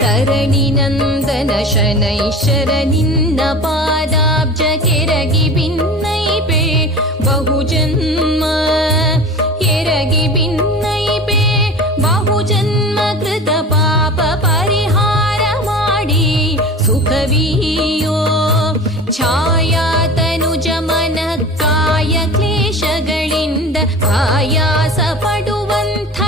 ತರಣಿ ನಂದನ ಶನೈಶ್ವರ ನಿನ್ನ ಪಾದಾಬ್ಜ ಕೆರಗಿ ಬಿನ್ನೈಪೆ ಬಹುಜನ್ಮ ಎರಗಿ ಬಿನ್ನೈಪೆ ಬಹುಜನ್ಮ ಕೃತ ಪಾಪ ಪರಿಹಾರ ಮಾಡಿ ಸುಖವೀಯೋ ಛಾಯಾ ತನುಜ ಮನ ಕಾಯ ಕ್ಲೇಶಗಳಿಂದ ಆಯಾಸ ಪಡುವಂಥ